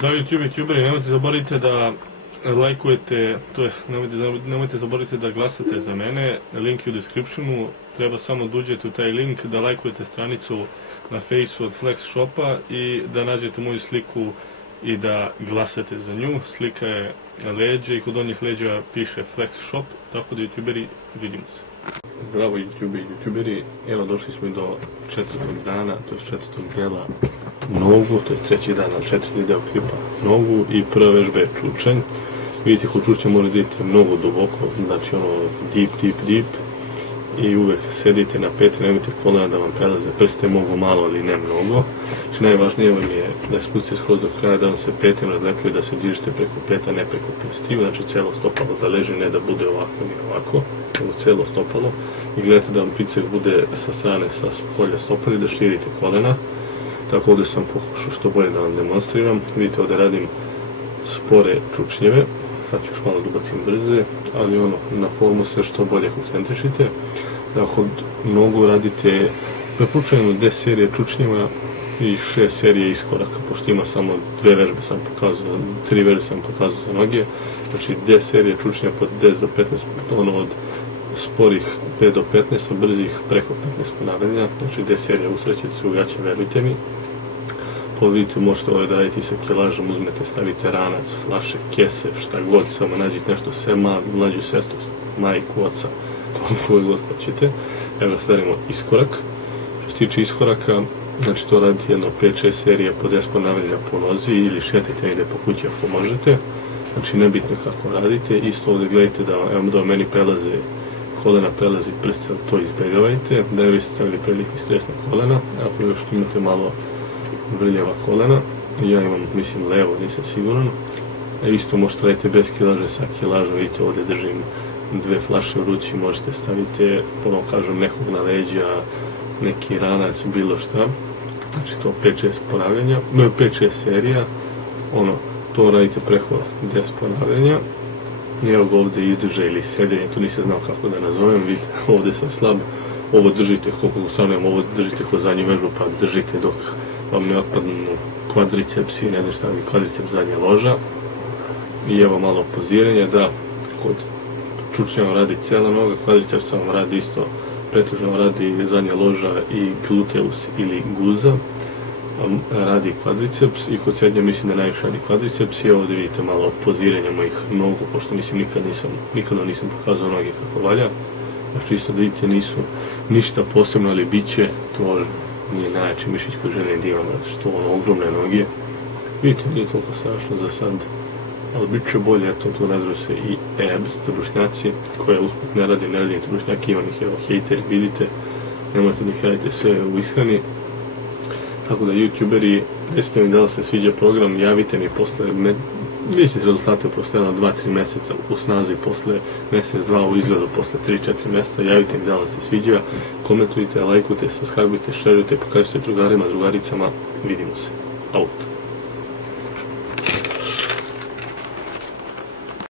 Za YouTube youtuberi nemojte zaboravite da lajkujete, to je nemojte zaboravite da glasate za mene, link je u descriptionu, treba samo da uđete u taj link, da lajkujete stranicu na Faceu od Flex Shopa i da nađete moju sliku i da glasate za nju. Slika je leđa i kod onih leđa piše Flex Shop, tako da youtuberi, vidimo se. Zdravo youtuberi, evo došli smo i do četvrtog dana, to je četvrtog dela nogu, to je treći dan, ali četvrti deo klipa nogu i prva vežba je čučanj. Vidite, kod čučanja morate idete mnogo duboko, znači ono deep i uvek sedite na pete, nemojte kolena da vam prelaze prste, mogu malo ali ne mnogo. Znači najvažnije vam je da spustite skroz do kraja, da vam se pete razlepljaju, da se dižete preko peta, ne preko prstiju, znači celo stopalo da leži, ne da bude ovako ni ovako, nego celo stopalo. I gledajte da vam pricep bude sa strane, sa polja stopala i da širite kolena. Tako ovdje sam pokušao što bolje da vam demonstriram. Vidite, ovdje radim spore čučnjeve, sad ću još malo da ubacim brze, ali ono, na formu sve što bolje koncentrišite. Da kod nogu radite preporučujemo 10 serije čučnjeva i 6 serije iskoraka, pošto ima samo 2 vežbe sam pokazao, 3 vežbe sam pokazao za noge. Znači 10 serije čučnjeva pod 10 do 15, ono od sporih 5 do 15, a brzih preko 15 ponavljanja. Znači 10 serija usrećete se u gaće, verujte mi. Vidite, možete ovo da radite sa kilažom, uzmete, stavite ranac, flaše, kese, šta god, samo nađite nešto, sve mlađu sestru, majku, oca, koliko god hoćete. Evo ga, stavimo iskorak. Što se tiče iskoraka, znači to radite jedno 5-6 serije po 10 ponavljanja po nozi ili šetajte negdje po kući ako možete. Znači nebitno kako radite. Isto ovdje gledajte da meni prelaze kolena, prelazi prste, to izbjegavajte, da ne biste stavili preveliki stres na kolena. Ako još imate malo vrljava kolena, ja imam, mislim, levo, nisam siguran. Isto možete raditi bez kilaže, sa kilažom, vidite ovdje držim 2 flaše u ruci, možete staviti, ponovno kažem, nekog na leđa, neki ranac, bilo šta. Znači to 5-6 ponavljanja, 5-6 serija, ono, to radite preko 10 ponavljanja. Evo ga ovdje izdržaj ili sedenje, to nisam znao kako da nazovem, vidite, ovdje sam slab, ovo držite koliko stavljam, ovo držite kroz zadnju vežbu, pa držite dok vam ne otpadnu kvadriceps i ne znam šta mi kvadriceps zadnja loža. I evo malo poziranja, da kod čučnja vam radi cijela noga, kvadriceps vam radi isto, pretežno radi zadnja loža i gluteus ili guza, radi kvadriceps i kod srednje mislim da najviše radi kvadriceps. I ovdje vidite malo poziranja mojih nogu, pošto mislim nikada nisam pokazao noge kako valja. Znači isto da vidite nisu ništa posebno, ali bit će to nije najjači mišić koji želim da imam, zato što ono ogromne noge. Vidite, nije toliko strašno za sad, ali bit će bolje, eto tu nazivaju se i abs, trbušnjaci, koje usput ne radim trbušnjaki, imam ih, evo, hejteri, vidite, nemojte da ih radite sve u ishrani. Tako da youtuberi, recite mi da li se sviđa program, javite mi posle, vidjet ćete rezultate posle 2-3 mjeseca u snazi, posle mjesec-2 u izgledu, posle 3-4 mjeseca, javite mi da li se sviđa, komentujte, lajkujte, subscribeujte, šerujte, pokažite drugarima, drugaricama, vidimo se, out.